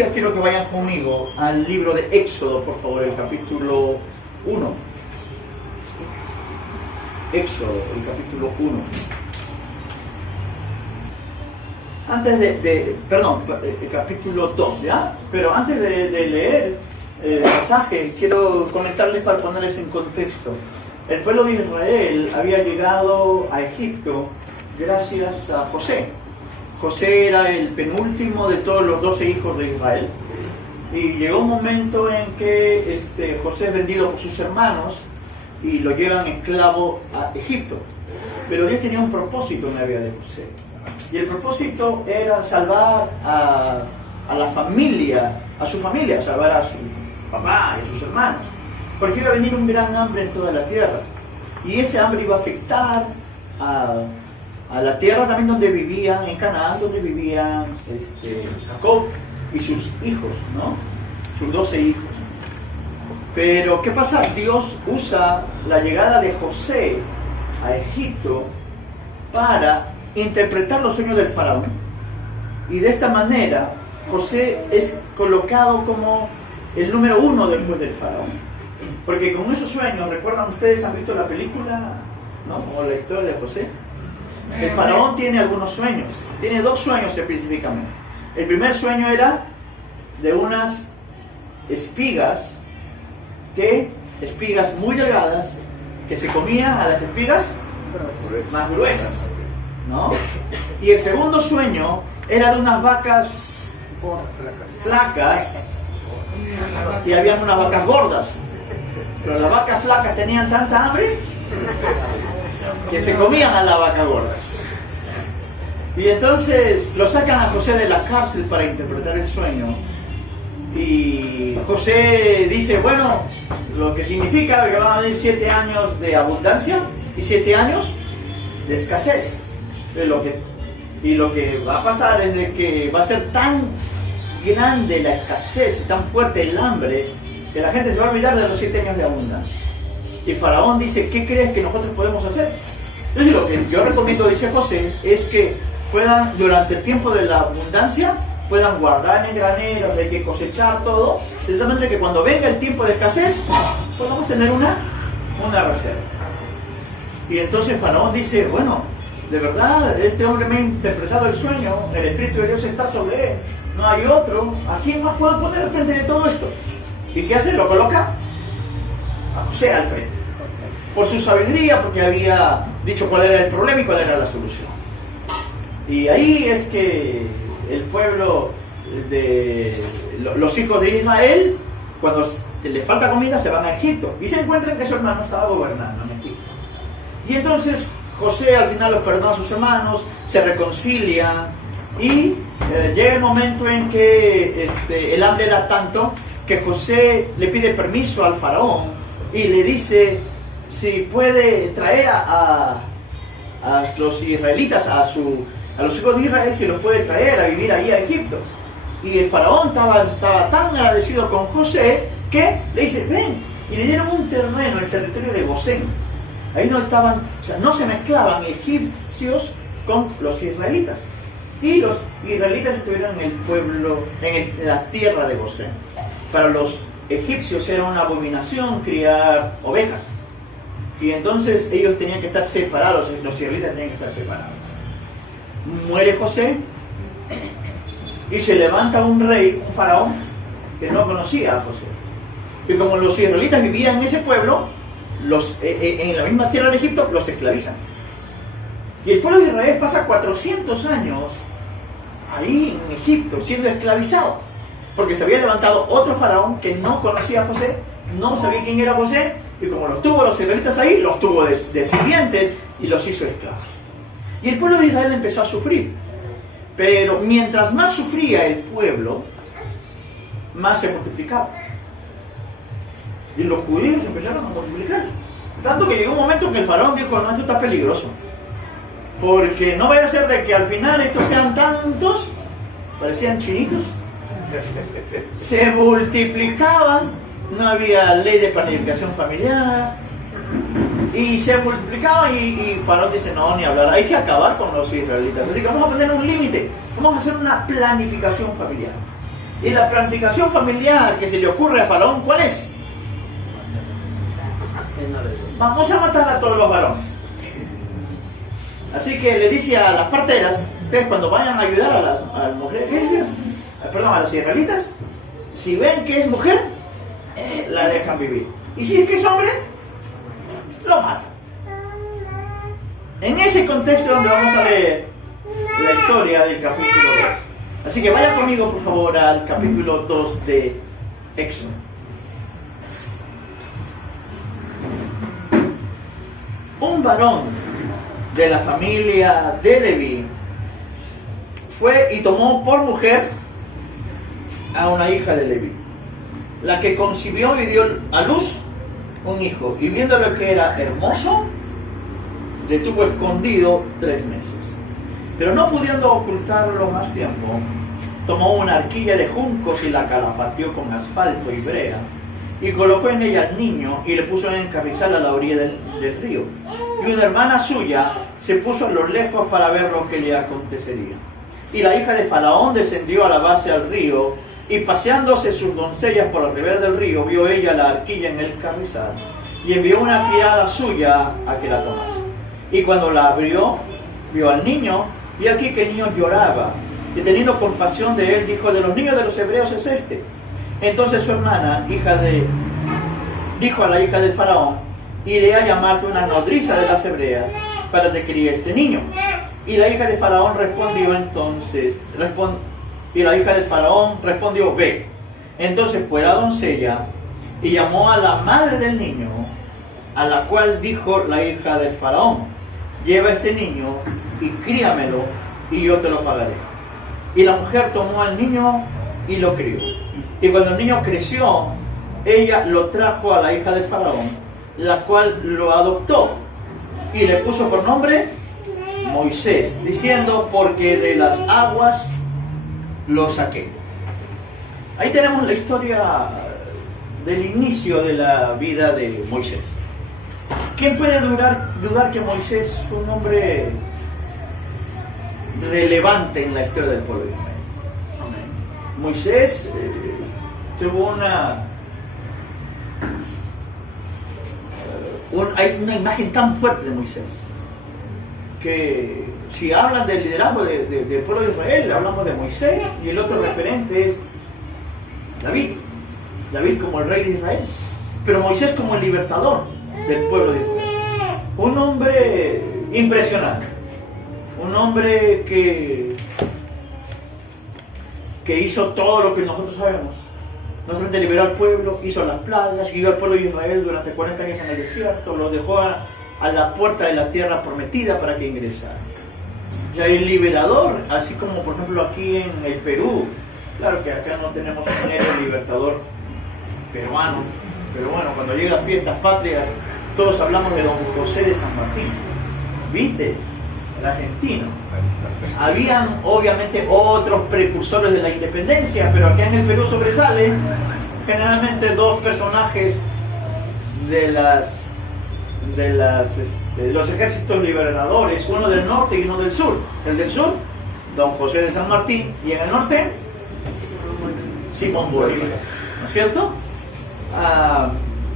días quiero que vayan conmigo al libro de Éxodo, por favor, el capítulo 1. Éxodo, el capítulo 1. Antes perdón, el capítulo 2, ¿ya? Pero antes de leer el pasaje, quiero comentarles para ponerles en contexto. El pueblo de Israel había llegado a Egipto gracias a José. José era el penúltimo de todos los 12 hijos de Israel. Y llegó un momento en que José es vendido por sus hermanos y lo llevan esclavo a Egipto. Pero Dios tenía un propósito en la vida de José. Y el propósito era salvar a su familia, salvar a su papá y a sus hermanos. Porque iba a venir un gran hambre en toda la tierra. Y ese hambre iba a afectar a la tierra también donde vivían, en Canaán, donde vivían Jacob y sus hijos, ¿no? Sus 12 hijos. Pero, ¿qué pasa? Dios usa la llegada de José a Egipto para interpretar los sueños del faraón. Y de esta manera, José es colocado como el número 1 después del faraón. Porque con esos sueños, ¿recuerdan ustedes? ¿Han visto la película? ¿No? O la historia de José. El faraón tiene algunos sueños. Tiene 2 sueños específicamente. El primer sueño era de unas espigas muy delgadas, que se comían a las espigas más gruesas, ¿no? Y el segundo sueño era de unas vacas flacas, y habían unas vacas gordas, pero las vacas flacas tenían tanta hambre que se comían a las vacas gordas. Y entonces lo sacan a José de la cárcel para interpretar el sueño. Y José dice, bueno, lo que significa que van a venir 7 años de abundancia y 7 años de escasez. Y lo que va a pasar es de que va a ser tan grande la escasez, tan fuerte el hambre, que la gente se va a olvidar de los 7 años de abundancia. Y Faraón dice, ¿qué crees que nosotros podemos hacer? Entonces lo que yo recomiendo, dice José, es que puedan, durante el tiempo de la abundancia, puedan guardar en graneros, hay que cosechar todo, de tal manera que cuando venga el tiempo de escasez, podamos tener una reserva. Y entonces Faraón dice, bueno, de verdad, este hombre me ha interpretado el sueño, el Espíritu de Dios está sobre él, no hay otro, ¿a quién más puedo poner al frente de todo esto? ¿Y qué hace? Lo coloca a José al frente. Por su sabiduría, porque había dicho cuál era el problema y cuál era la solución. Y ahí es que el pueblo los hijos de Israel, cuando se les falta comida, se van a Egipto y se encuentran que su hermano estaba gobernando en Egipto. Y entonces José al final los perdona a sus hermanos, se reconcilian y llega el momento en que el hambre era tanto que José le pide permiso al faraón y le dice si puede traer a los israelitas, a los hijos de Israel, si los puede traer a vivir ahí a Egipto. Y el faraón estaba tan agradecido con José que le dice, ven, y le dieron un terreno en el territorio de Gosén. Ahí no se mezclaban egipcios con los israelitas. Y los israelitas estuvieron en el pueblo, en la tierra de Gosén. Para los egipcios era una abominación criar ovejas. Y entonces ellos tenían que estar separados, los israelitas tenían que estar separados. Muere José y se levanta un rey, un faraón, que no conocía a José. Y como los israelitas vivían en ese pueblo, en la misma tierra de Egipto, los esclavizan. Y el pueblo de Israel pasa 400 años ahí en Egipto siendo esclavizado, porque se había levantado otro faraón que no conocía a José, no sabía quién era José, y como los tuvo los israelitas ahí, los tuvo de sirvientes y los hizo esclavos. Y el pueblo de Israel empezó a sufrir. Pero mientras más sufría el pueblo, más se multiplicaba. Y los judíos empezaron a multiplicarse. Tanto que llegó un momento en que el faraón dijo, no, esto está peligroso. Porque no vaya a ser de que al final estos sean tantos, parecían chinitos, se multiplicaban, no había ley de planificación familiar, y se multiplicaban y Faraón dice, no, ni hablar, hay que acabar con los israelitas. Así que vamos a poner un límite, vamos a hacer una planificación familiar. Y la planificación familiar que se le ocurre a Faraón, ¿cuál es? Vamos a matar a todos los varones. Así que le dice a las parteras, ustedes cuando vayan a ayudar a las mujeres egipcias, perdón, a los israelitas, si ven que es mujer, la dejan vivir. Y si es que es hombre, lo matan. En ese contexto es donde vamos a ver la historia del capítulo 2. Así que vaya conmigo por favor al capítulo 2 de Éxodo. Un varón de la familia de Leví fue y tomó por mujer a una hija de Leví, la que concibió y dio a luz un hijo, y viéndolo que era hermoso, le tuvo escondido 3 meses. Pero no pudiendo ocultarlo más tiempo, tomó una arquilla de juncos y la calafateó con asfalto y brea, y colocó en ella al niño y le puso en el carrizal a la orilla del río. Y una hermana suya se puso a lo lejos para ver lo que le acontecería. Y la hija de Faraón descendió a lavarse al río, y paseándose sus doncellas por la ribera del río, vio ella la arquilla en el carrizal, y envió una criada suya a que la tomase. Y cuando la abrió, vio al niño, y aquí que el niño lloraba. Y teniendo compasión de él, dijo: de los niños de los hebreos es este. Entonces su hermana, dijo a la hija del Faraón: iré a llamarte una nodriza de las hebreas para que críe este niño. Y la hija de Faraón respondió ve. Entonces fue la doncella y llamó a la madre del niño, a la cual dijo la hija del Faraón: lleva este niño y críamelo, y yo te lo pagaré. Y la mujer tomó al niño y lo crió. Y cuando el niño creció, ella lo trajo a la hija del Faraón, la cual lo adoptó y le puso por nombre Moisés, diciendo: porque de las aguas lo saqué. Ahí tenemos la historia del inicio de la vida de Moisés. ¿Quién puede dudar que Moisés fue un hombre relevante en la historia del pueblo de Israel? Moisés tuvo hay una imagen tan fuerte de Moisés que si hablan del liderazgo del pueblo de Israel, hablamos de Moisés, y el otro referente es David como el rey de Israel, pero Moisés como el libertador del pueblo de Israel. Un hombre impresionante, un hombre que hizo todo lo que nosotros sabemos. No solamente liberó al pueblo, hizo las plagas, guió al pueblo de Israel durante 40 años en el desierto, lo dejó a la puerta de la tierra prometida para que ingresara. Ya el liberador, así como por ejemplo aquí en el Perú, claro que acá no tenemos un héroe libertador peruano, pero bueno, cuando llegan las fiestas patrias, todos hablamos de don José de San Martín. ¿Viste? El argentino. Habían obviamente otros precursores de la independencia, pero acá en el Perú sobresale generalmente 2 personajes de los ejércitos liberadores, uno del norte y uno del sur. El del sur, don José de San Martín, y en el norte, Simón Bolívar, ¿no es cierto?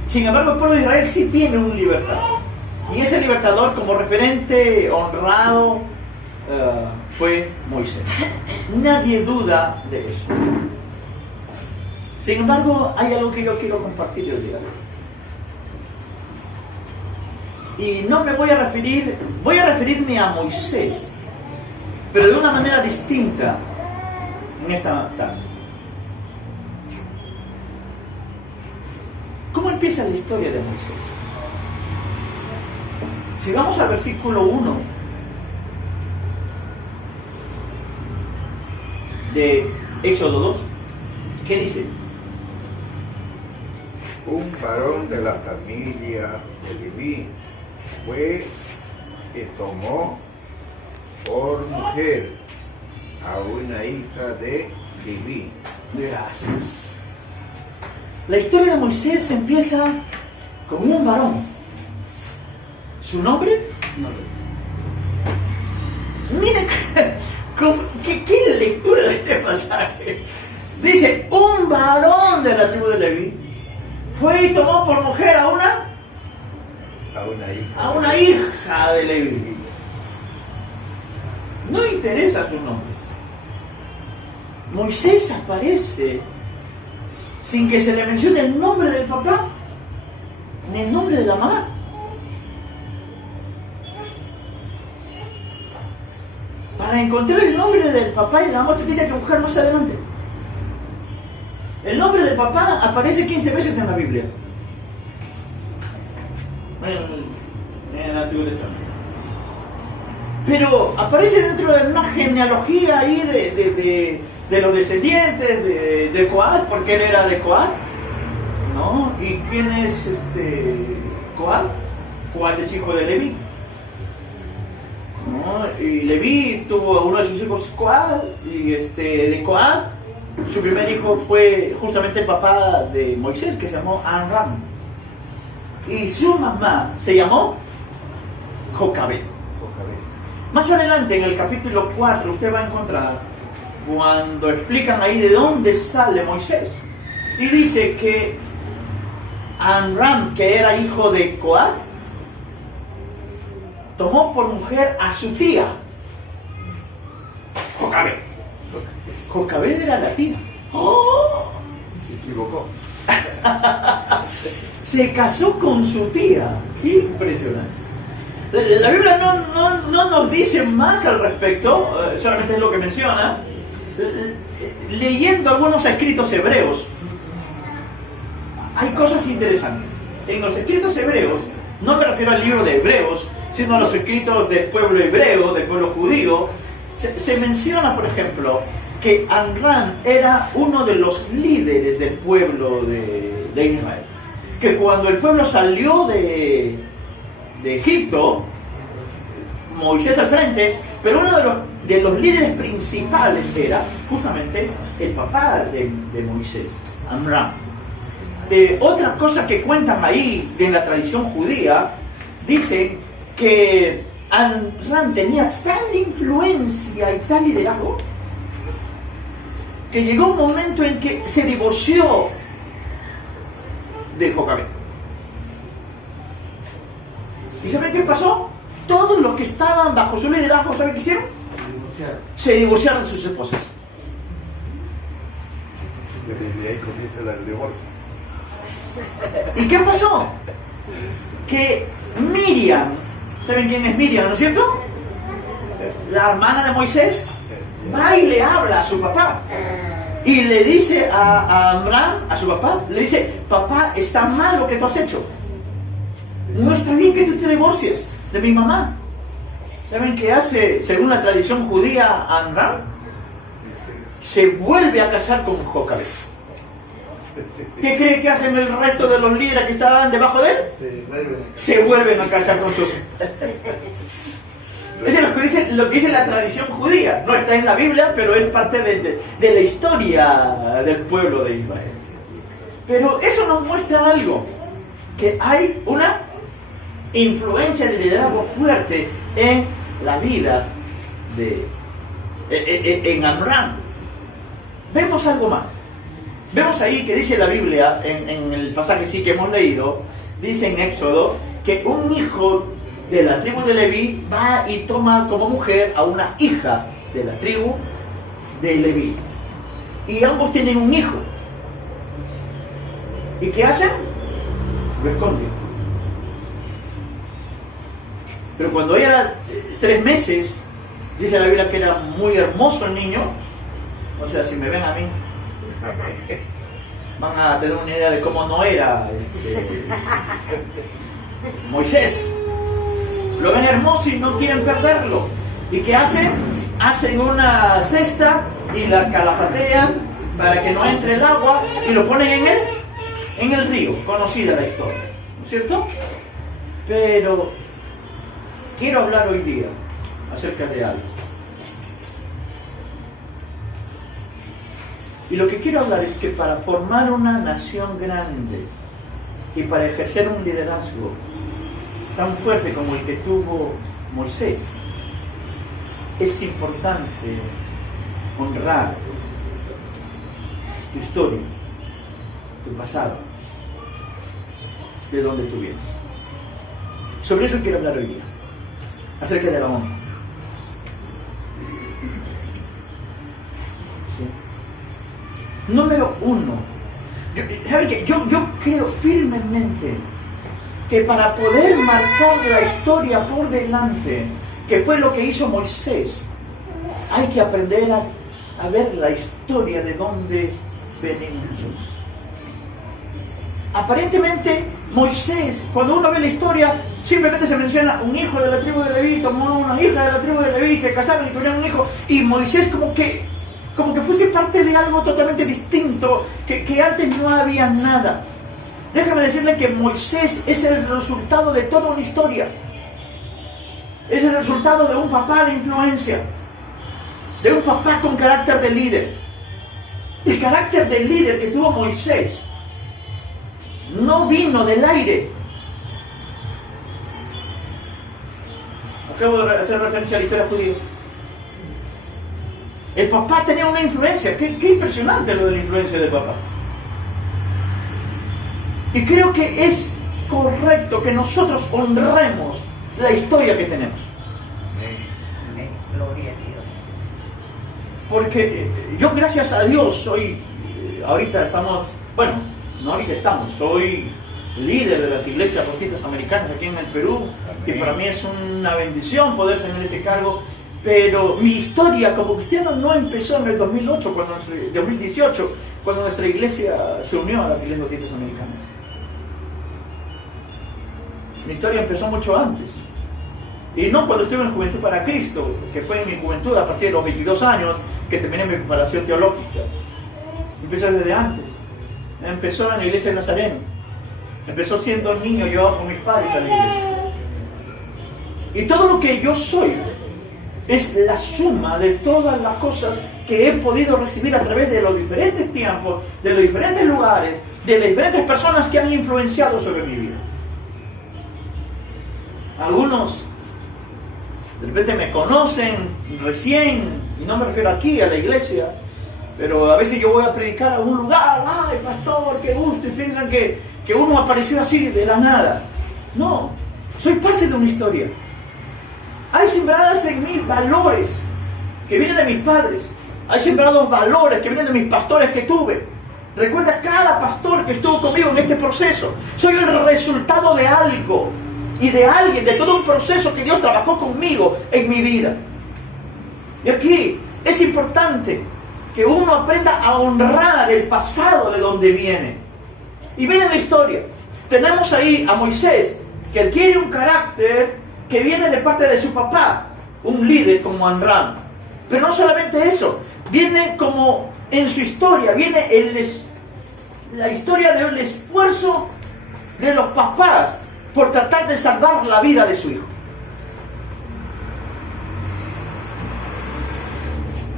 Sin embargo, el pueblo de Israel sí tiene un libertador, y ese libertador como referente honrado fue Moisés. Nadie duda de eso. Sin embargo, hay algo que yo quiero compartir el día de hoy. Y no me voy a referirme a Moisés, pero de una manera distinta en esta tarde. ¿Cómo empieza la historia de Moisés? Si vamos al versículo 1 de Éxodo 2, ¿qué dice? Un varón de la familia de Leví fue y tomó por mujer a una hija de Leví. Gracias. La historia de Moisés empieza con un varón. ¿Su nombre? No lo dice. Mire, ¿qué lectura de este pasaje? Dice, un varón de la tribu de Leví fue y tomó por mujer a una hija de Leví. No interesan sus nombres. Moisés aparece sin que se le mencione el nombre del papá ni el nombre de la mamá. Para encontrar el nombre del papá y de la mamá te tienes que buscar más adelante. El nombre del papá aparece 15 veces en la Biblia. En el Antiguo Testamento. Pero aparece dentro de una genealogía ahí de los descendientes de Coat, porque él era de Coat, ¿no? ¿Y quién es Coat? Coat es hijo de Leví, ¿no? Y Leví tuvo a uno de sus hijos Coat, y de Coat, su primer hijo fue justamente el papá de Moisés, que se llamó Amram. Y su mamá se llamó Jocabed. Más adelante, en el capítulo 4, usted va a encontrar cuando explican ahí de dónde sale Moisés. Y dice que Amram, que era hijo de Coat, tomó por mujer a su tía, Jocabed. Jocabed era latina. ¡Oh! Se equivocó. Se casó con su tía. ¡Qué impresionante! La Biblia no nos dice más al respecto, solamente es lo que menciona. Leyendo algunos escritos hebreos, hay cosas interesantes. En los escritos hebreos, no me refiero al libro de Hebreos, sino a los escritos del pueblo hebreo, del pueblo judío, se menciona, por ejemplo, que Amram era uno de los líderes del pueblo de Israel. Que cuando el pueblo salió de Egipto, Moisés al frente, pero uno de los líderes principales era justamente el papá de Moisés, Amram. Otra cosa que cuentan ahí en la tradición judía, dicen que Amram tenía tal influencia y tal liderazgo que llegó un momento en que se divorció de Jocabed. ¿Y saben qué pasó? Todos los que estaban bajo su liderazgo, ¿saben qué hicieron? Se divorciaron de sus esposas. Desde ahí comienza el divorcio. ¿Y qué pasó? Que Miriam, ¿saben quién es Miriam, no es cierto? La hermana de Moisés, va y le habla a su papá. Y le dice a Amram, a su papá, le dice, papá, está mal lo que tú has hecho. No está bien que tú te divorcies de mi mamá. ¿Saben qué hace, según la tradición judía, Amram? Se vuelve a casar con Jocabed. ¿Qué cree que hacen el resto de los líderes que estaban debajo de él? Se vuelven a casar con sus... Eso es lo que dice la tradición judía. No está en la Biblia, pero es parte de la historia del pueblo de Israel. Pero eso nos muestra algo, que hay una influencia de liderazgo fuerte en la vida en Amram. Vemos algo más. Vemos ahí que dice la Biblia, en el pasaje sí que hemos leído, dice en Éxodo, que un hijo de la tribu de Leví va y toma como mujer a una hija de la tribu de Leví. Y ambos tienen un hijo. ¿Y qué hacen? Lo esconden. Pero cuando era 3 meses, dice la Biblia que era muy hermoso el niño. O sea, si me ven a mí, van a tener una idea de cómo no era Moisés. Lo ven hermoso y no quieren perderlo. ¿Y qué hacen? Hacen una cesta y la calafatean para que no entre el agua y lo ponen en el río. Conocida la historia, ¿no es cierto? Pero quiero hablar hoy día acerca de algo. Y lo que quiero hablar es que para formar una nación grande y para ejercer un liderazgo tan fuerte como el que tuvo Moisés, es importante honrar tu historia, tu pasado, de dónde tú vienes. Sobre eso quiero hablar hoy día, acerca de la honra. ¿Sí? Número uno, ¿saben qué? Yo creo firmemente que para poder marcar la historia por delante, que fue lo que hizo Moisés, hay que aprender a ver la historia de dónde venimos. Aparentemente, Moisés, cuando uno ve la historia, simplemente se menciona un hijo de la tribu de Leví, tomó una hija de la tribu de Leví, se casaron y tuvieron un hijo, y Moisés como que fuese parte de algo totalmente distinto, que antes no había nada. Déjame decirle que Moisés es el resultado de toda una historia. Es el resultado de un papá de influencia, de un papá con carácter de líder. El carácter de líder que tuvo Moisés no vino del aire. Acabo de hacer referencia a la historia judía. El papá tenía una influencia. Qué impresionante lo de la influencia del papá. Y creo que es correcto que nosotros honremos la historia que tenemos. Gloria a Dios. Porque yo, gracias a Dios, soy, ahorita estamos, bueno, no ahorita estamos, soy líder de las iglesias bautistas americanas aquí en el Perú. Y para mí es una bendición poder tener ese cargo. Pero mi historia como cristiano no empezó en el 2018, cuando nuestra iglesia se unió a las iglesias bautistas americanas. Mi historia empezó mucho antes. Y no cuando estuve en Juventud para Cristo, que fue en mi juventud a partir de los 22 años que terminé mi preparación teológica. Empezó desde antes. Empezó en la iglesia de Nazareno. Empezó siendo niño, llevado por mis padres a la iglesia. Y todo lo que yo soy es la suma de todas las cosas que he podido recibir a través de los diferentes tiempos, de los diferentes lugares, de las diferentes personas que han influenciado sobre mi vida. Algunos de repente me conocen recién, y no me refiero aquí a la iglesia, pero a veces yo voy a predicar a algún lugar, ¡ay, pastor, qué gusto! Y piensan que uno apareció así de la nada. No, soy parte de una historia. Hay sembradas en mí valores que vienen de mis padres. Hay sembrados valores que vienen de mis pastores que tuve. Recuerda cada pastor que estuvo conmigo en este proceso. Soy el resultado de algo y de alguien, de todo un proceso que Dios trabajó conmigo en mi vida. Y aquí es importante que uno aprenda a honrar el pasado de donde viene. Y miren la historia. Tenemos ahí a Moisés, que adquiere un carácter que viene de parte de su papá, un líder como Amram. Pero no solamente eso, viene como en su historia, viene la historia del esfuerzo de los papás por tratar de salvar la vida de su hijo.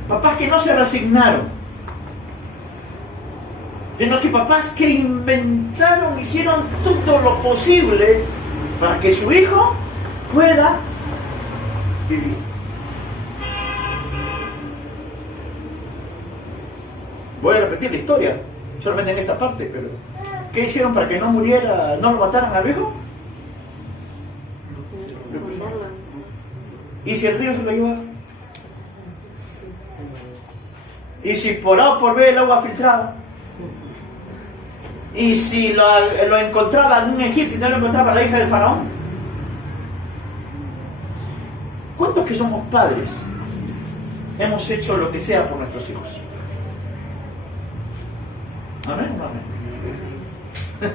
Papás que no se resignaron, sino que papás que inventaron, hicieron todo lo posible para que su hijo pueda vivir. Voy a repetir la historia, solamente en esta parte, pero ¿qué hicieron para que no muriera, no lo mataran al hijo? ¿Y si el río se lo llevaba? ¿Y si por A o por B el agua filtraba? ¿Y si lo encontraba en un egipcio y no lo encontraba la hija del faraón? ¿Cuántos que somos padres hemos hecho lo que sea por nuestros hijos? ¿Amén? Amén.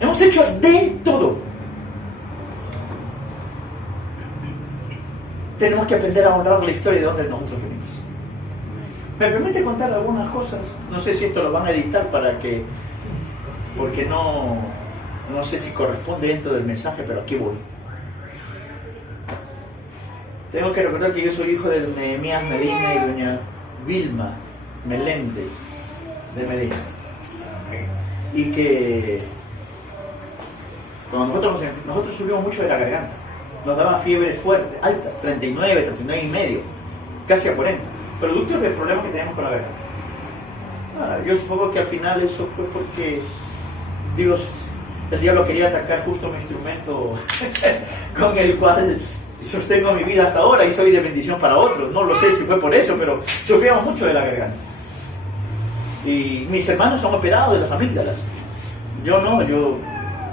Hemos hecho de todo. Tenemos que aprender a honrar la historia de donde nosotros venimos. ¿Me permite contar algunas cosas? No sé si esto lo van a editar porque no sé si corresponde dentro del mensaje, pero aquí voy. Tengo que recordar que yo soy hijo de Nehemías Medina y doña Vilma Meléndez de Medina. Y que cuando nosotros subimos mucho de la garganta, nos daban fiebres fuertes, altas, 39 y medio, casi a 40, producto del problema que teníamos con la garganta. Yo supongo que al final eso fue porque el diablo quería atacar justo mi instrumento con el cual sostengo mi vida hasta ahora y soy de bendición para otros. No lo sé si fue por eso, pero sufría mucho de la garganta. Y mis hermanos son operados de las amígdalas. Yo no, yo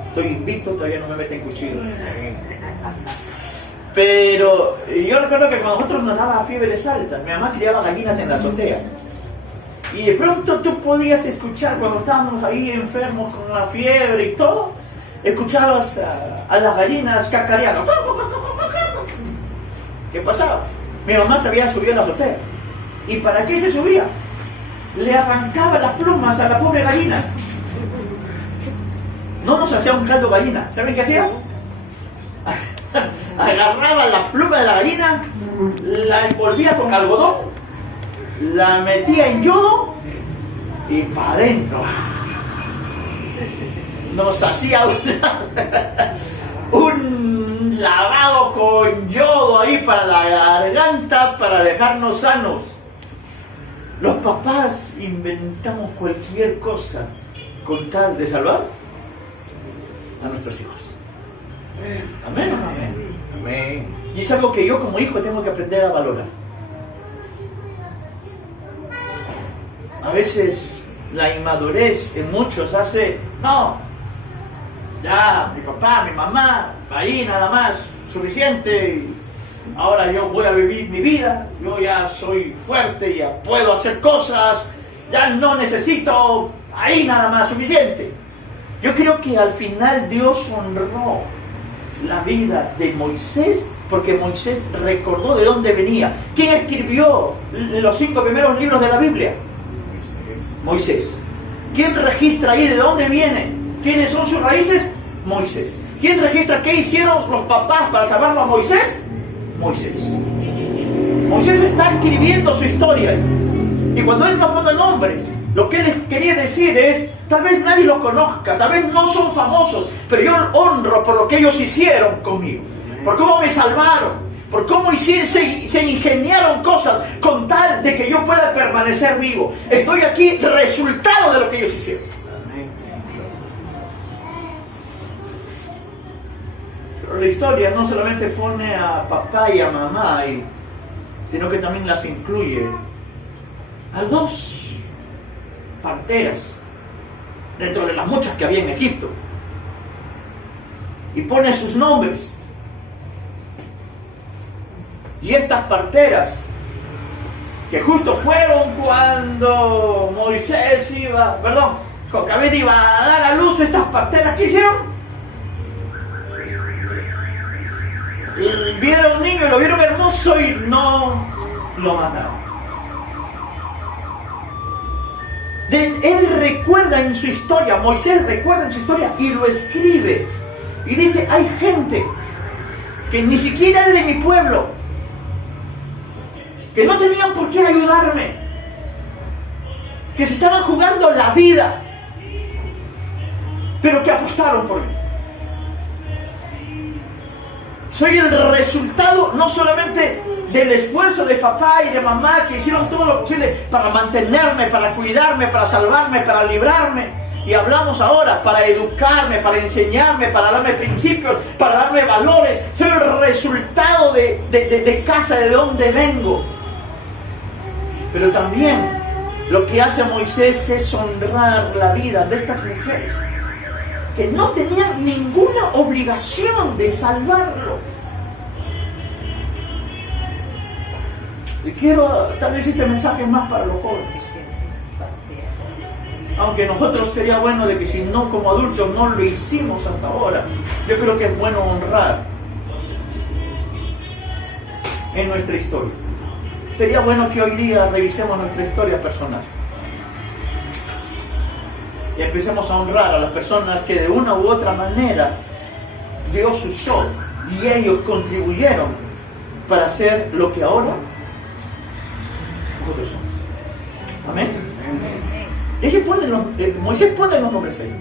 estoy invicto, todavía no me meten cuchillo. Pero yo recuerdo que cuando nosotros nos daba fiebres altas, mi mamá criaba gallinas en la azotea. Y de pronto tú podías escuchar, cuando estábamos ahí enfermos con la fiebre y todo, escuchabas a las gallinas cacareando. ¿Qué pasaba? Mi mamá se había subido a la azotea. ¿Y para qué se subía? Le arrancaba las plumas a la pobre gallina. No nos hacía un caldo gallina. ¿Saben qué hacía? Agarraba la pluma de la gallina, la envolvía con algodón, la metía en yodo y para adentro. Nos hacía un lavado con yodo ahí para la garganta, para dejarnos sanos. Los papás inventamos cualquier cosa con tal de salvar a nuestros hijos. Amén. Amén. Amén. Y es algo que yo como hijo tengo que aprender a valorar. A veces la inmadurez en muchos hace, no, ya mi papá, mi mamá, ahí nada más, suficiente. Ahora yo voy a vivir mi vida, yo ya soy fuerte, ya puedo hacer cosas, ya no necesito, ahí nada más, suficiente. Yo creo que al final Dios honró la vida de Moisés porque Moisés recordó de dónde venía. ¿Quién escribió los 5 primeros libros de la Biblia? Moisés. ¿Quién registra ahí de dónde viene? ¿Quiénes son sus raíces? Moisés. ¿Quién registra qué hicieron los papás para salvarlo a Moisés? Moisés. Moisés está escribiendo su historia. Y cuando él no pone nombres, lo que él quería decir es, tal vez nadie los conozca, tal vez no son famosos, pero yo honro por lo que ellos hicieron conmigo, por cómo me salvaron, por cómo se ingeniaron cosas con tal de que yo pueda permanecer vivo. Estoy aquí resultado de lo que ellos hicieron. Pero la historia no solamente pone a papá y a mamá, sino que también las incluye a 2 parteras dentro de las muchas que había en Egipto, y pone sus nombres. Y estas parteras, que justo fueron cuando Jocabed iba a dar a luz, estas parteras, ¿qué hicieron? Vieron a un niño y lo vieron hermoso y no lo mataron. Él recuerda en su historia, Moisés recuerda en su historia y lo escribe. Y dice, hay gente que ni siquiera es de mi pueblo, que no tenían por qué ayudarme, que se estaban jugando la vida, pero que apostaron por mí. Soy el resultado no solamente del esfuerzo de papá y de mamá, que hicieron todo lo posible para mantenerme, para cuidarme, para salvarme, para librarme. Y hablamos ahora para educarme, para enseñarme, para darme principios, para darme valores. Soy el resultado de casa, de donde vengo. Pero también lo que hace Moisés es honrar la vida de estas mujeres que no tenían ninguna obligación de salvarlo. Y quiero tal vez este mensaje más para los jóvenes. Aunque nosotros sería bueno de que si no como adultos no lo hicimos hasta ahora, yo creo que es bueno honrar en nuestra historia. Sería bueno que hoy día revisemos nuestra historia personal y empecemos a honrar a las personas que de una u otra manera Dios usó y ellos contribuyeron para hacer lo que ahora nosotros somos. Amén. Moisés pone los nombres ahí.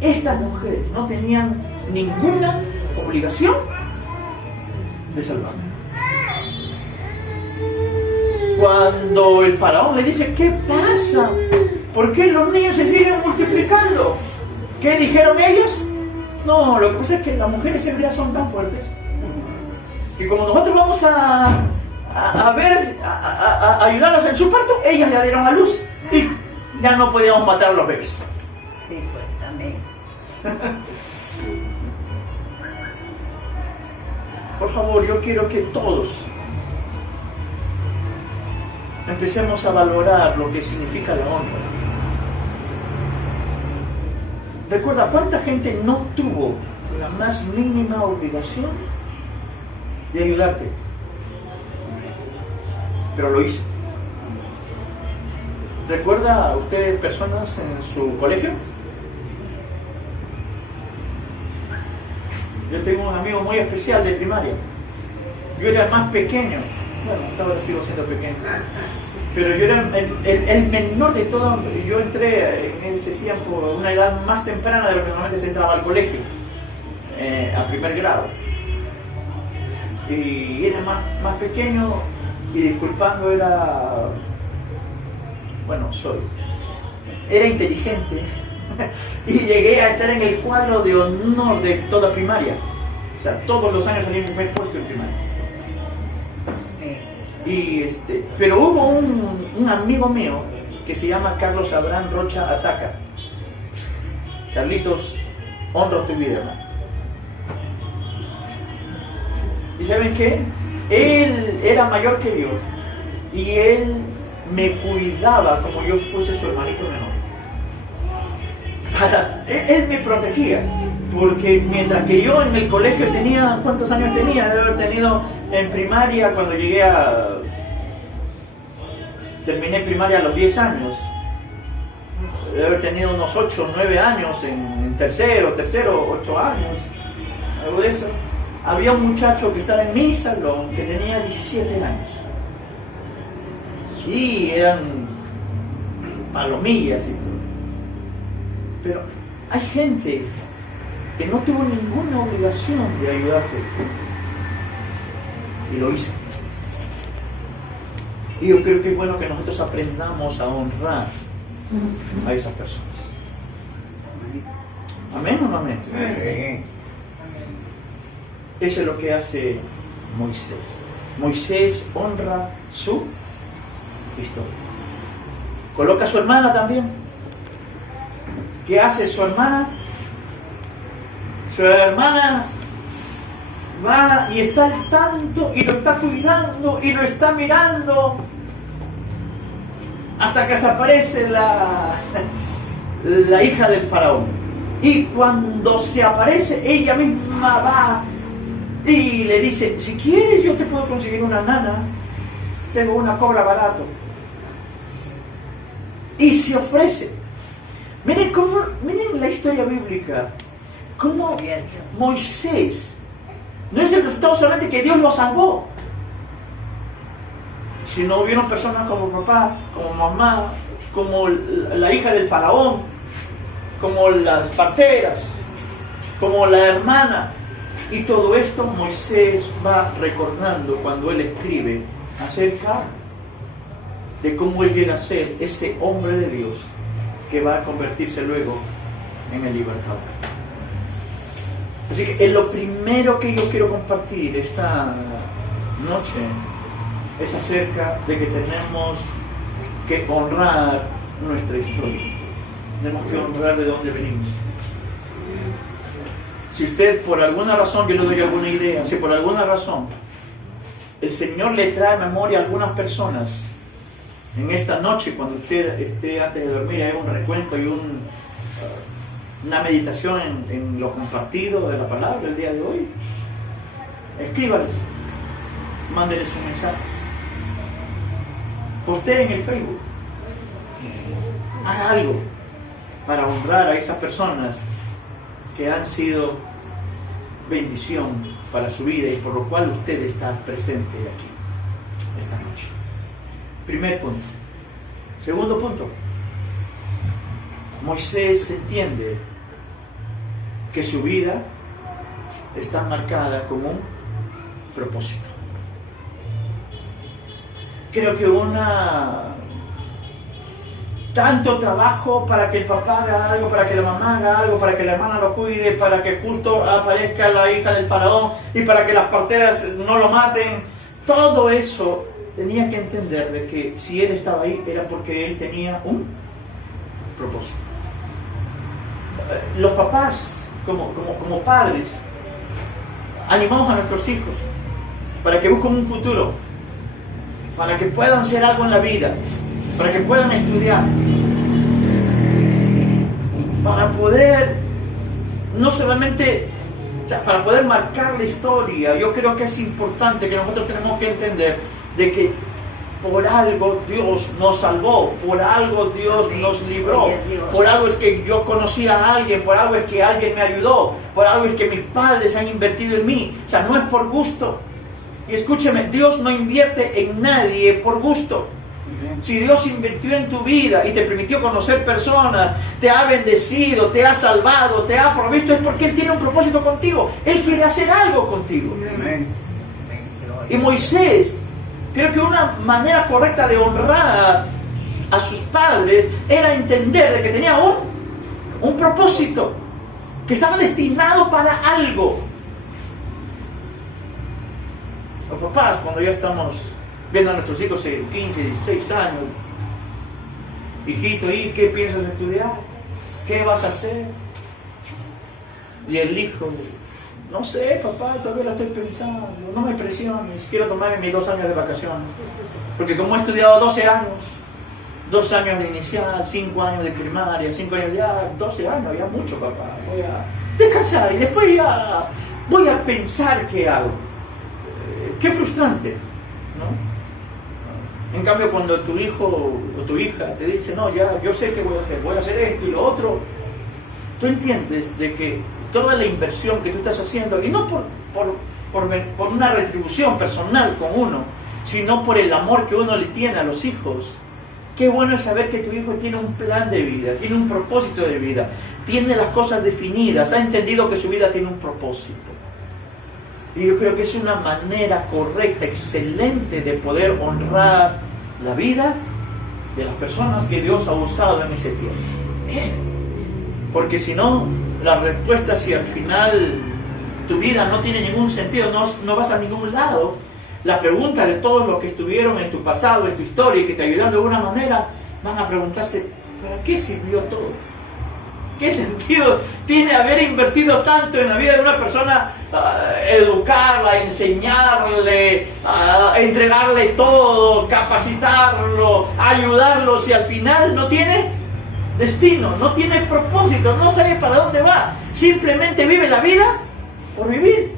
Estas mujeres no tenían ninguna obligación de salvarme. Cuando el faraón le dice, ¿qué pasa? ¿Por qué los niños se siguen multiplicando? ¿Qué dijeron ellos? No, lo que pasa es que las mujeres hebreas son tan fuertes que como nosotros vamos a ayudarlas en su parto, ellas le dieron a luz y ya no podíamos matar a los bebés. Sí, pues también. Por favor, yo quiero que todos empecemos a valorar lo que significa la honra. Recuerda, ¿cuánta gente no tuvo la más mínima obligación de ayudarte? Pero lo hizo. ¿Recuerda usted personas en su colegio? Yo tengo un amigo muy especial de primaria. Yo era el más pequeño. Bueno, hasta ahora sigo siendo pequeño. Pero yo era el menor de todo. Yo entré en ese tiempo a una edad más temprana de lo que normalmente se entraba al colegio, a primer grado. Y era más pequeño y disculpando era... Bueno, era inteligente y llegué a estar en el cuadro de honor de toda primaria. O sea, todos los años salí en primer puesto en primaria. Pero hubo un amigo mío que se llama Carlos Abraham Rocha Ataca. Carlitos, honro tu vida, hermano. ¿Y saben qué? Él era mayor que yo y él me cuidaba como yo fuese su hermanito menor. Él me protegía, porque mientras que yo en el colegio tenía, ¿cuántos años tenía? De haber tenido en primaria, cuando terminé primaria a los 10 años, de haber tenido unos 8 o 9 años en tercero, 8 años, algo de eso. Había un muchacho que estaba en mi salón que tenía 17 años. Sí, eran palomillas y todo. Pero hay gente que no tuvo ninguna obligación de ayudarte. Y lo hizo. Y yo creo que es bueno que nosotros aprendamos a honrar a esas personas. ¿Amén o no amén? Eso es lo que hace Moisés. Moisés honra su historia. Coloca a su hermana también. ¿Qué hace su hermana? Su hermana va y está al tanto y lo está cuidando y lo está mirando hasta que se aparece la hija del faraón. Y cuando se aparece, ella misma va y le dice, si quieres yo te puedo conseguir una nana, tengo una cobra barato. Y se ofrece. Miren la historia bíblica, cómo Moisés no es el resultado solamente que Dios lo salvó, sino hubieron personas como papá, como mamá, como la hija del faraón, como las parteras, como la hermana. Y todo esto Moisés va recordando cuando él escribe acerca de cómo él llega a ser ese hombre de Dios que va a convertirse luego en el libertador. Así que lo primero que yo quiero compartir esta noche es acerca de que tenemos que honrar nuestra historia. Tenemos que honrar de dónde venimos. Si usted por alguna razón, yo le doy alguna idea, si por alguna razón el Señor le trae a memoria a algunas personas en esta noche, cuando usted esté antes de dormir, haga un recuento y una meditación en lo compartido de la palabra el día de hoy, escríbales, mándeles un mensaje, posteen en el Facebook, haga algo para honrar a esas personas que han sido bendición para su vida y por lo cual usted está presente aquí esta noche. Primer punto. Segundo punto. Moisés entiende que su vida está marcada con un propósito. creo que tanto trabajo para que el papá haga algo, para que la mamá haga algo, para que la hermana lo cuide, para que justo aparezca la hija del faraón y para que las parteras no lo maten. Todo eso tenía que entender de que si él estaba ahí era porque él tenía un propósito. Los papás, como padres, animamos a nuestros hijos para que busquen un futuro, para que puedan hacer algo en la vida, para que puedan estudiar, para poder, no solamente, o sea, para poder marcar la historia. Yo creo que es importante que nosotros tenemos que entender de que por algo Dios nos salvó, por algo Dios nos libró, por algo es que yo conocí a alguien, por algo es que alguien me ayudó, por algo es que mis padres han invertido en mí. O sea, no es por gusto. Y escúcheme, Dios no invierte en nadie por gusto. Si Dios invirtió en tu vida y te permitió conocer personas, te ha bendecido, te ha salvado, te ha provisto, es porque Él tiene un propósito contigo. Él quiere hacer algo contigo. Y Moisés, creo que una manera correcta de honrar a sus padres era entender de que tenía un propósito, que estaba destinado para algo. Los papás, cuando ya estamos viendo a nuestros hijos de 15, 16 años, hijito, ¿y qué piensas estudiar? ¿Qué vas a hacer? Y el hijo, no sé, papá, todavía lo estoy pensando, no me presiones, quiero tomarme mis 2 años de vacaciones. Porque como he estudiado 12 años, 2 años de inicial, 5 años de primaria, 5 años ya, 12 años, ya mucho, papá, voy a descansar y después ya voy a pensar qué hago. Qué frustrante, ¿no? En cambio, cuando tu hijo o tu hija te dice, no, ya, yo sé qué voy a hacer esto y lo otro, tú entiendes de que toda la inversión que tú estás haciendo, y no por una retribución personal con uno, sino por el amor que uno le tiene a los hijos. Qué bueno es saber que tu hijo tiene un plan de vida, tiene un propósito de vida, tiene las cosas definidas, ha entendido que su vida tiene un propósito. Y yo creo que es una manera correcta, excelente de poder honrar la vida de las personas que Dios ha usado en ese tiempo. Porque si no, la respuesta, si al final tu vida no tiene ningún sentido, no vas a ningún lado, la pregunta de todos los que estuvieron en tu pasado, en tu historia y que te ayudaron de alguna manera, van a preguntarse, ¿para qué sirvió todo? ¿Qué sentido tiene haber invertido tanto en la vida de una persona? Educarla, enseñarle, entregarle todo, capacitarlo, ayudarlo, si al final no tiene destino, no tiene propósito, no sabe para dónde va, simplemente vive la vida por vivir.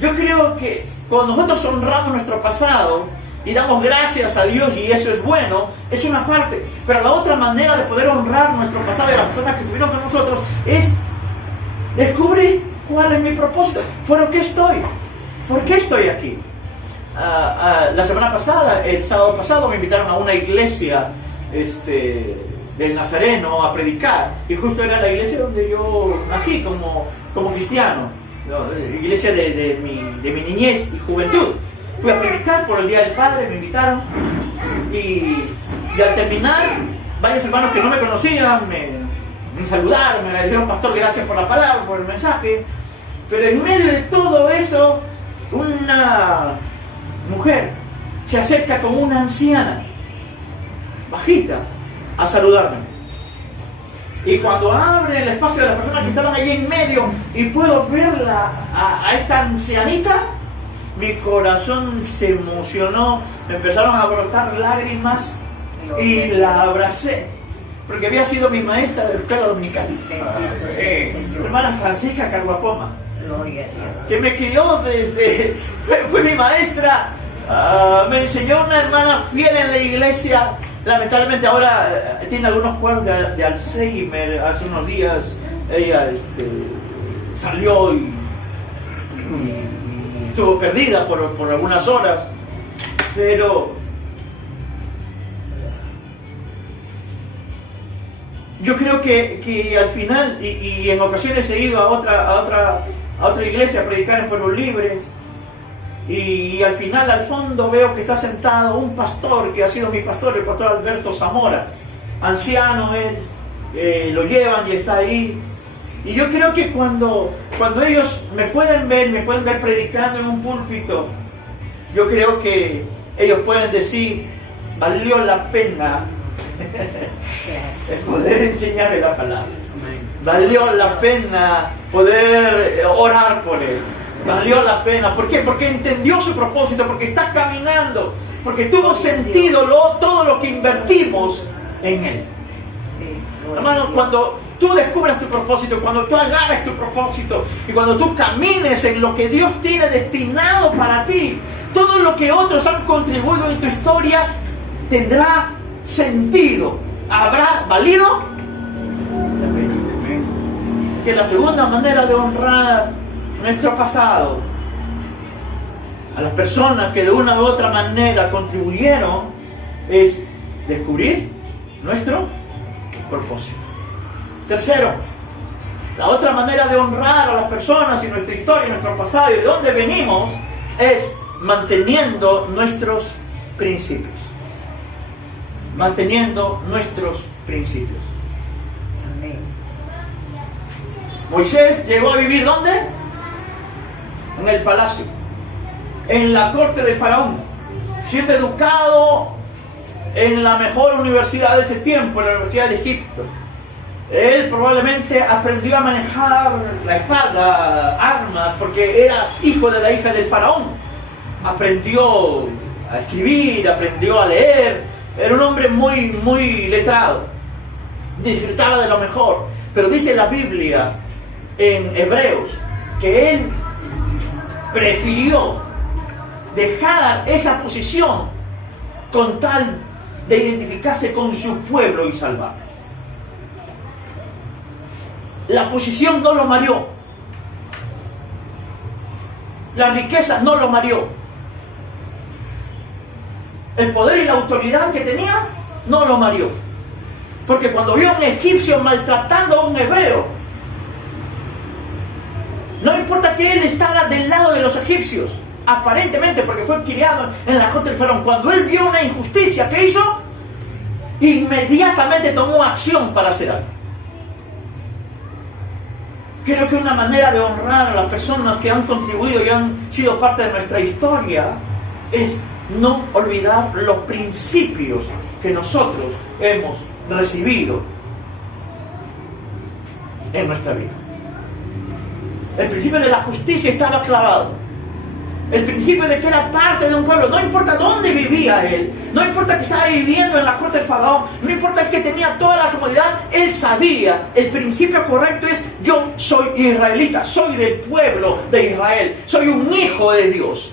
Yo creo que cuando nosotros honramos nuestro pasado y damos gracias a Dios, y eso es bueno, es una parte, pero la otra manera de poder honrar nuestro pasado y las personas que estuvieron con nosotros es descubrir cuál es mi propósito, ¿por qué estoy? ¿Por qué estoy aquí? La semana pasada, el sábado pasado, me invitaron a una iglesia del Nazareno a predicar, y justo era la iglesia donde yo nací como cristiano, ¿no? Iglesia de mi niñez y juventud. Fui a predicar por el Día del Padre, me invitaron, y al terminar, varios hermanos que no me conocían me saludaron, me agradecieron, pastor, gracias por la palabra, por el mensaje. Pero en medio de todo eso, una mujer se acerca con una anciana, bajita, a saludarme. Y cuando abre el espacio de las personas que estaban allí en medio y puedo verla a esta ancianita, mi corazón se emocionó, me empezaron a brotar lágrimas y la abracé, porque había sido mi maestra de escuela dominical, hermana Francisca Caguapoma, que me crió fue mi maestra, me enseñó, una hermana fiel en la iglesia. Lamentablemente ahora tiene algunos cuadros de Alzheimer. Hace unos días ella salió y estuvo perdida por algunas horas, pero yo creo que al final, y en ocasiones he ido a otra iglesia a predicar en Pueblo Libre, y al final, al fondo, veo que está sentado un pastor que ha sido mi pastor, el pastor Alberto Zamora, anciano él, lo llevan y está ahí. Y yo creo que cuando ellos me pueden ver predicando en un púlpito, yo creo que ellos pueden decir, valió la pena el poder enseñarle la palabra. Valió la pena poder orar por él. Valió la pena. ¿Por qué? Porque entendió su propósito, porque está caminando, porque tuvo sentido todo lo que invertimos en él. Sí, hermano, cuando tú descubras tu propósito, cuando tú agarres tu propósito y cuando tú camines en lo que Dios tiene destinado para ti, todo lo que otros han contribuido en tu historia tendrá sentido. ¿Habrá valido la pena? Que la segunda manera de honrar nuestro pasado, a las personas que de una u otra manera contribuyeron, es descubrir nuestro propósito. Tercero, la otra manera de honrar a las personas y nuestra historia, nuestro pasado y de dónde venimos, es manteniendo nuestros principios. Manteniendo nuestros principios. amén. Moisés llegó a vivir ¿dónde? En el palacio, en la corte de Faraón, siendo educado en la mejor universidad de ese tiempo, en la Universidad de Egipto. Él probablemente aprendió a manejar la espada, armas, porque era hijo de la hija del faraón. Aprendió a escribir, aprendió a leer. Era un hombre muy letrado. Disfrutaba de lo mejor. Pero dice la Biblia en Hebreos que él prefirió dejar esa posición con tal de identificarse con su pueblo y salvar. La posición no lo mareó. La riqueza no lo mareó. El poder y la autoridad que tenía no lo mareó. Porque cuando vio a un egipcio maltratando a un hebreo, no importa que él estaba del lado de los egipcios, aparentemente porque fue criado en la corte del faraón, cuando él vio una injusticia, ¿qué hizo? Inmediatamente tomó acción para hacer algo. Creo que una manera de honrar a las personas que han contribuido y han sido parte de nuestra historia es no olvidar los principios que nosotros hemos recibido en nuestra vida. El principio de la justicia estaba clavado. El principio de que era parte de un pueblo, no importa dónde vivía él, no importa que estaba viviendo en la corte del faraón, no importa que tenía toda la comodidad, él sabía, el principio correcto es: yo soy israelita, soy del pueblo de Israel, soy un hijo de Dios.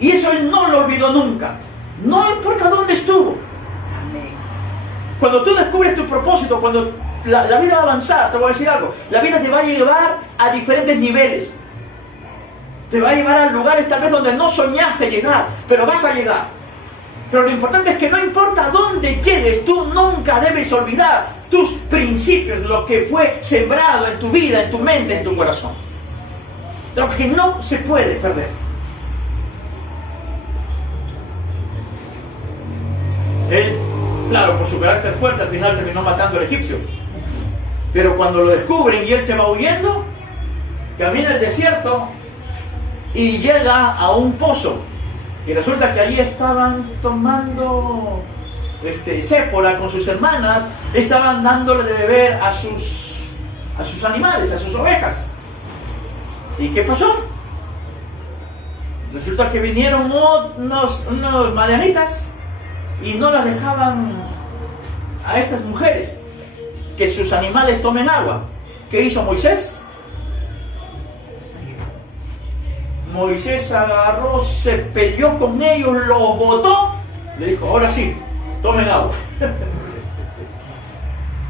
Y eso él no lo olvidó nunca, no importa dónde estuvo. Amén. Cuando tú descubres tu propósito, cuando la vida va a avanzar, te voy a decir algo, la vida te va a llevar a diferentes niveles. Te va a llevar a lugares tal vez donde no soñaste llegar, pero vas a llegar. Pero lo importante es que no importa dónde llegues, tú nunca debes olvidar tus principios, lo que fue sembrado en tu vida, en tu mente, en tu corazón. Lo que no se puede perder. Él, claro, por su carácter fuerte, al final terminó matando al egipcio. Pero cuando lo descubren y él se va huyendo, camina el desierto y llega a un pozo. Y resulta que allí estaban tomando Séfora con sus hermanas, estaban dándole de beber a sus animales, a sus ovejas. ¿Y qué pasó? Resulta que vinieron unos madianitas y no las dejaban a estas mujeres que sus animales tomen agua. ¿Qué hizo Moisés? Moisés agarró, se peleó con ellos, los botó, le dijo: ahora sí, tomen agua.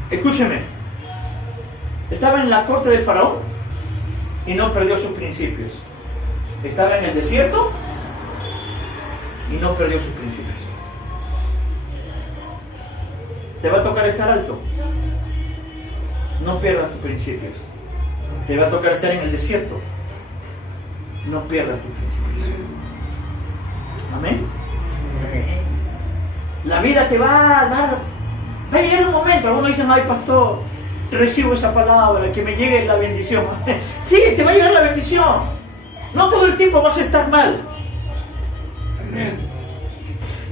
Escúcheme, estaba en la corte del faraón y no perdió sus principios. Estaba en el desierto y no perdió sus principios. Te va a tocar estar alto, no pierdas tus principios. Te va a tocar estar en el desierto, no pierdas tus principios. Amén. La vida te va a dar, va a llegar un momento, algunos dicen, ay pastor, recibo esa palabra, que me llegue la bendición. Sí, te va a llegar la bendición. No todo el tiempo vas a estar mal. Amén.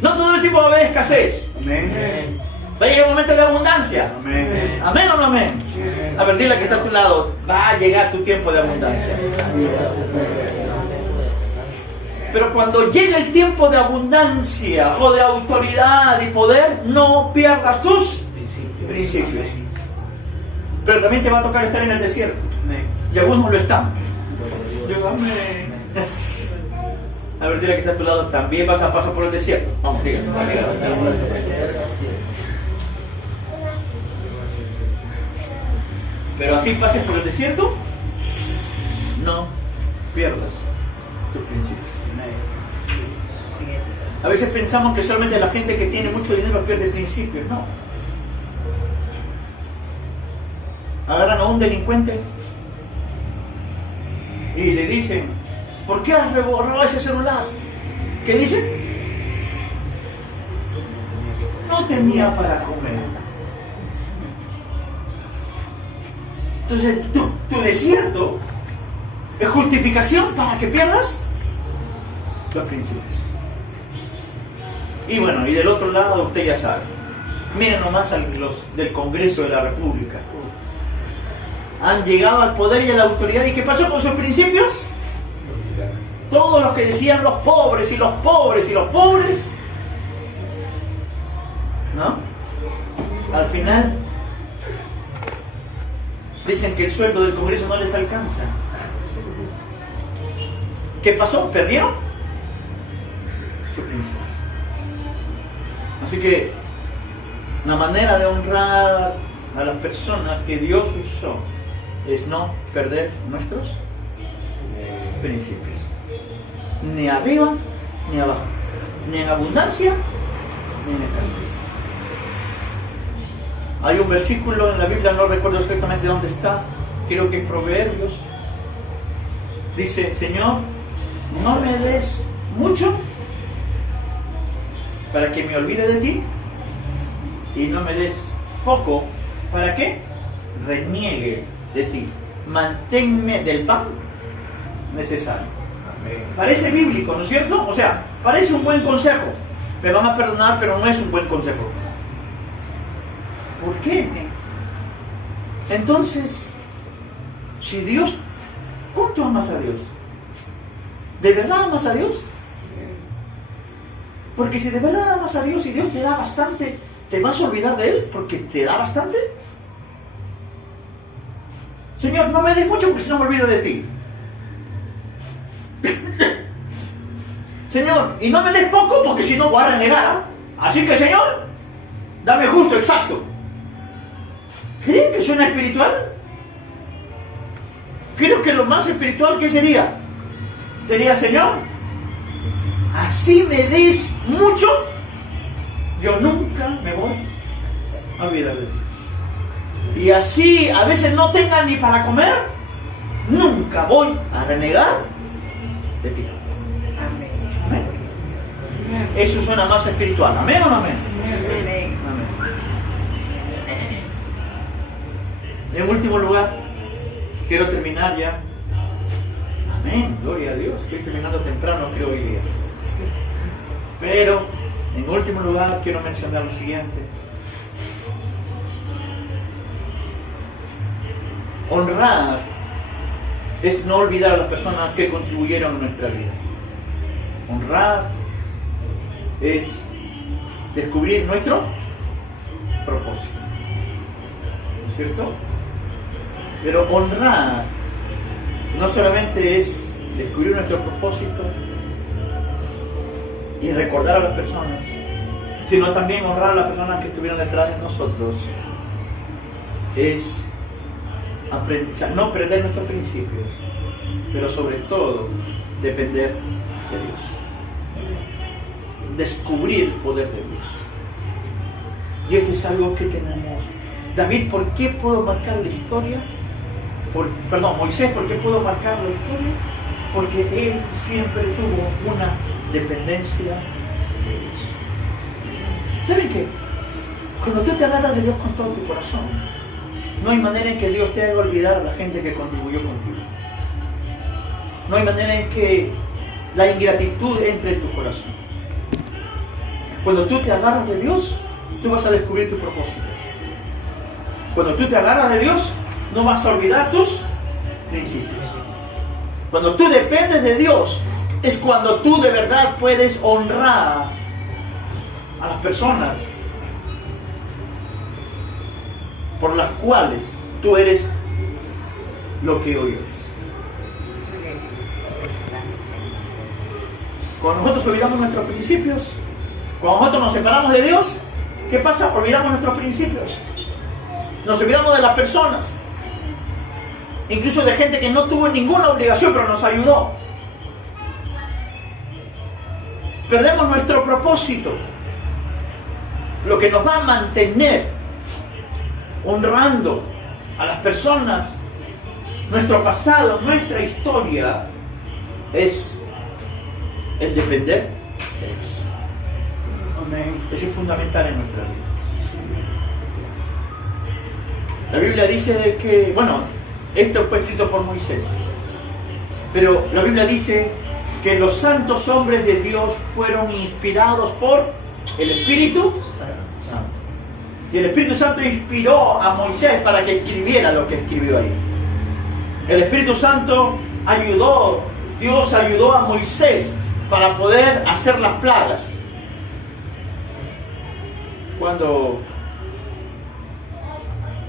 No todo el tiempo va a haber escasez. Amén. Va a llegar un momento de abundancia. Amén. ¿Amén o no amén? A ver, dile que está a tu lado, va a llegar tu tiempo de abundancia. Pero cuando llegue el tiempo de abundancia o de autoridad y poder, no pierdas tus principios. Pero también te va a tocar estar en el desierto. Y algunos lo están. Digo, amén. A ver, dile que está a tu lado, también vas a pasar por el desierto. Vamos, dígalo. Pero así pases por el desierto, no pierdas tus principios. A veces pensamos que solamente la gente que tiene mucho dinero pierde principios. No. Agarran a un delincuente y le dicen, ¿por qué has robado ese celular? ¿Qué dice? No tenía para comer. Entonces, tu desierto es justificación para que pierdas los principios. Y bueno, y del otro lado usted ya sabe. Miren nomás a los del Congreso de la República. Han llegado al poder y a la autoridad. ¿Y qué pasó con sus principios? Todos los que decían los pobres y los pobres y los pobres, ¿no? Al final dicen que el sueldo del Congreso no les alcanza. ¿Qué pasó? ¿Perdieron? Sus principios. Así que la manera de honrar a las personas que Dios usó es no perder nuestros principios. Ni arriba, ni abajo. Ni en abundancia, ni en escasez. Hay un versículo en la Biblia, no recuerdo exactamente dónde está, creo que es Proverbios. Dice, Señor, no me des mucho para que me olvide de ti, y no me des poco para que reniegue de ti. Manténme del pan necesario. Amén. Parece bíblico, ¿no es cierto? O sea, parece un buen consejo. Me van a perdonar, pero no es un buen consejo. ¿Por qué? Entonces, si Dios, ¿cuánto amas a Dios? ¿De verdad amas a Dios? Porque si de verdad amas a Dios y Dios te da bastante, ¿te vas a olvidar de Él porque te da bastante? Señor, no me des mucho porque si no me olvido de ti. Señor, y no me des poco porque si no voy a renegar. Así que, Señor, dame justo, exacto. ¿Creen que suena espiritual? Creo que lo más espiritual, ¿qué sería? Sería, Señor, así me des mucho, yo nunca me voy a olvidar de ti. Y así a veces no tenga ni para comer, nunca voy a renegar de ti. Amén. Eso suena más espiritual. ¿Amén o no amén? Amén. Amén. En último lugar, quiero terminar ya. Amén, gloria a Dios. Estoy terminando temprano, creo, hoy día. Pero, en último lugar, quiero mencionar lo siguiente. Honrar es no olvidar a las personas que contribuyeron a nuestra vida. Honrar es descubrir nuestro propósito. ¿No es cierto? Pero honrar no solamente es descubrir nuestro propósito y recordar a las personas, sino también honrar a las personas que estuvieron detrás de nosotros. Es no perder nuestros principios, pero sobre todo depender de Dios. Descubrir el poder de Dios. Y esto es algo que tenemos. David, ¿por qué puedo marcar la historia? Moisés, ¿por qué pudo marcar la historia? Porque él siempre tuvo una dependencia de Dios. ¿Saben qué? Cuando tú te agarras de Dios con todo tu corazón, no hay manera en que Dios te haga olvidar a la gente que contribuyó contigo. No hay manera en que la ingratitud entre en tu corazón. Cuando tú te agarras de Dios, tú vas a descubrir tu propósito. Cuando tú te agarras de Dios, no vas a olvidar tus principios. Cuando tú dependes de Dios, es cuando tú de verdad puedes honrar a las personas por las cuales tú eres lo que hoy eres. Cuando nosotros olvidamos nuestros principios, cuando nosotros nos separamos de Dios, ¿qué pasa? Olvidamos nuestros principios. Nos olvidamos de las personas. Incluso de gente que no tuvo ninguna obligación, pero nos ayudó. Perdemos nuestro propósito. Lo que nos va a mantener honrando a las personas, nuestro pasado, nuestra historia, es el depender de Dios. Amén. Eso es fundamental en nuestra vida. La Biblia dice que, bueno, esto fue escrito por Moisés, pero la Biblia dice que los santos hombres de Dios fueron inspirados por el Espíritu Santo. Y el Espíritu Santo inspiró a Moisés para que escribiera lo que escribió ahí. El Espíritu Santo ayudó, Dios ayudó a Moisés para poder hacer las plagas. Cuando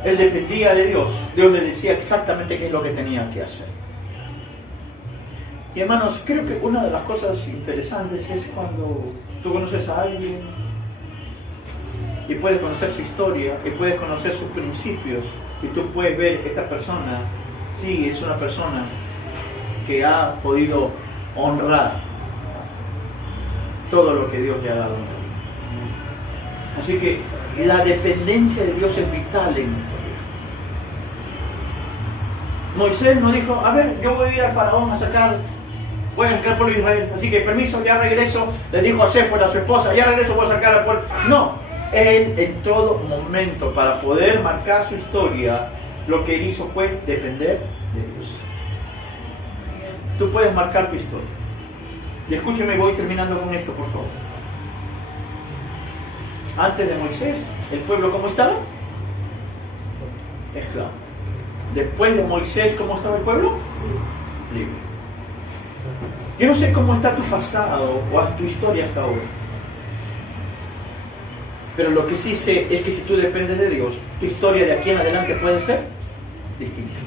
él dependía de Dios, Dios le decía exactamente qué es lo que tenía que hacer. Y hermanos, creo que una de las cosas interesantes es cuando tú conoces a alguien y puedes conocer su historia y puedes conocer sus principios y tú puedes ver esta persona, sí, es una persona que ha podido honrar todo lo que Dios le ha dado. Así que la dependencia de Dios es vital en nuestra vida. Moisés no dijo, a ver, yo voy a ir al faraón voy a sacar al pueblo de Israel, así que permiso, ya regreso. Le dijo a Séfora, a su esposa, ya regreso, voy a sacar al pueblo. No, él en todo momento, para poder marcar su historia, lo que él hizo fue depender de Dios. Tú puedes marcar tu historia. Y escúcheme, voy terminando con esto, por favor. Antes de Moisés, el pueblo, ¿cómo estaba? Esclavo. Después de Moisés, ¿cómo estaba el pueblo? Libre. Yo no sé cómo está tu pasado o tu historia hasta ahora. Pero lo que sí sé es que si tú dependes de Dios, tu historia de aquí en adelante puede ser distinta.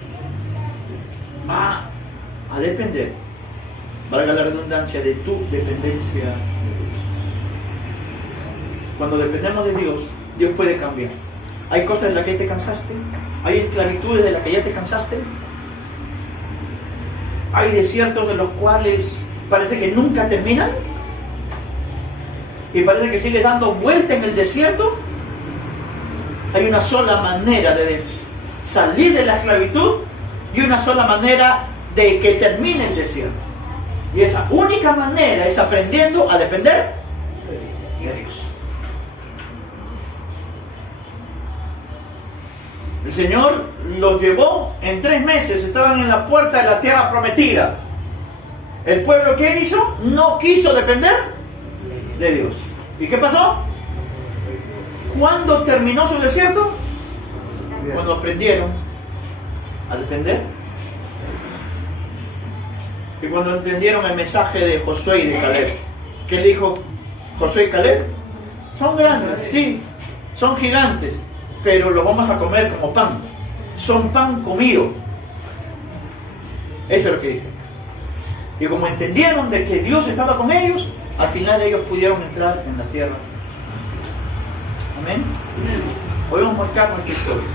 Va a depender, valga la redundancia, de tu dependencia de Dios. Cuando dependemos de Dios, Dios puede cambiar. Hay cosas de las que ya te cansaste, hay esclavitudes de las que ya te cansaste, hay desiertos de los cuales parece que nunca terminan y parece que sigues dando vuelta en el desierto. Hay una sola manera de salir de la esclavitud y una sola manera de que termine el desierto, y esa única manera es aprendiendo a depender de Dios. El Señor los llevó en 3 meses, estaban en la puerta de la tierra prometida. El pueblo, ¿qué hizo? No quiso depender de Dios. ¿Y qué pasó? ¿Cuándo terminó su desierto? Cuando aprendieron a depender. Y cuando entendieron el mensaje de Josué y de Caleb. ¿Qué le dijo Josué y Caleb? Son grandes, sí, son gigantes, pero los vamos a comer como pan. Son pan comido. Eso es lo que dijo. Y como entendieron de que Dios estaba con ellos, al final ellos pudieron entrar en la tierra. Amén. Podemos marcar nuestra historia,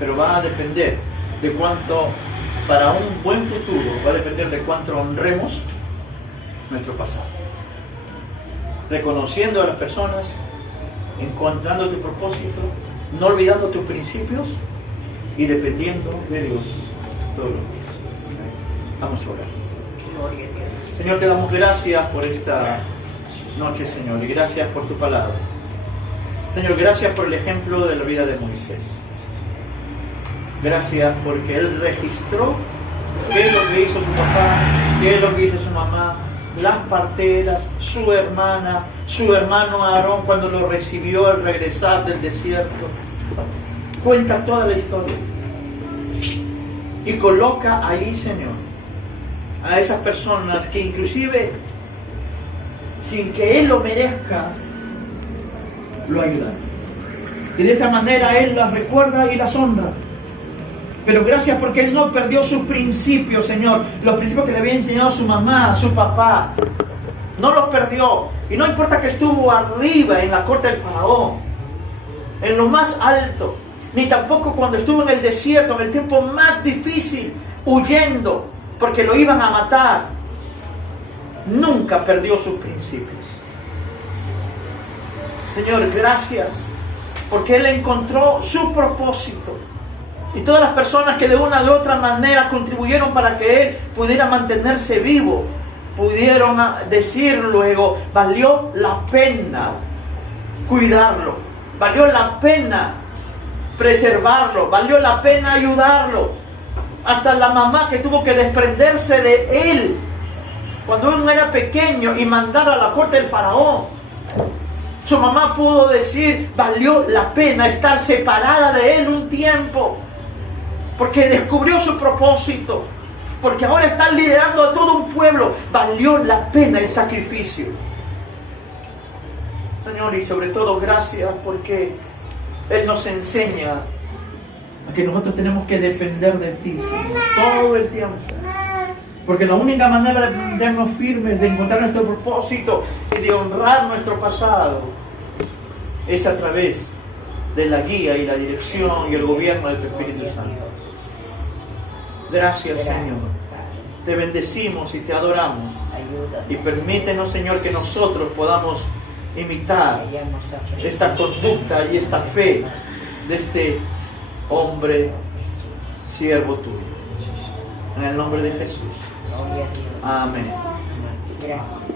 pero va a depender de cuánto, para un buen futuro, va a depender de cuánto honremos nuestro pasado, reconociendo a las personas, encontrando tu propósito, no olvidando tus principios y dependiendo de Dios todos los días. Vamos a orar. Gloria a Dios. Señor, te damos gracias por esta noche, Señor, y gracias por tu palabra. Señor, gracias por el ejemplo de la vida de Moisés. Gracias porque él registró qué es lo que hizo su papá, qué es lo que hizo su mamá, las parteras, su hermana, su hermano Aarón cuando lo recibió al regresar del desierto. Cuenta toda la historia. Y coloca ahí, Señor, a esas personas que inclusive, sin que Él lo merezca, lo ayudan. Y de esta manera Él las recuerda y las honra. Pero gracias porque Él no perdió sus principios, Señor. Los principios que le había enseñado su mamá, su papá. No los perdió. Y no importa que estuvo arriba en la corte del faraón, en lo más alto, ni tampoco cuando estuvo en el desierto, en el tiempo más difícil, huyendo, porque lo iban a matar. Nunca perdió sus principios. Señor, gracias, porque Él encontró su propósito. Y todas las personas que de una u otra manera contribuyeron para que Él pudiera mantenerse vivo, pudieron decir luego, valió la pena cuidarlo, valió la pena preservarlo, valió la pena ayudarlo. Hasta la mamá que tuvo que desprenderse de él cuando uno era pequeño y mandar a la corte del faraón. Su mamá pudo decir, valió la pena estar separada de él un tiempo, porque descubrió su propósito, porque ahora está liderando a todo un pueblo. Valió la pena el sacrificio. Señor, y sobre todo gracias porque Él nos enseña a que nosotros tenemos que depender de ti, Señor, todo el tiempo. Porque la única manera de mantenernos firmes, de encontrar nuestro propósito y de honrar nuestro pasado es a través de la guía y la dirección y el gobierno de tu Espíritu Santo. Gracias, Señor. Te bendecimos y te adoramos. Y permítenos, Señor, que nosotros podamos imitar esta conducta y esta fe de este hombre siervo tuyo. En el nombre de Jesús. Amén. Gracias.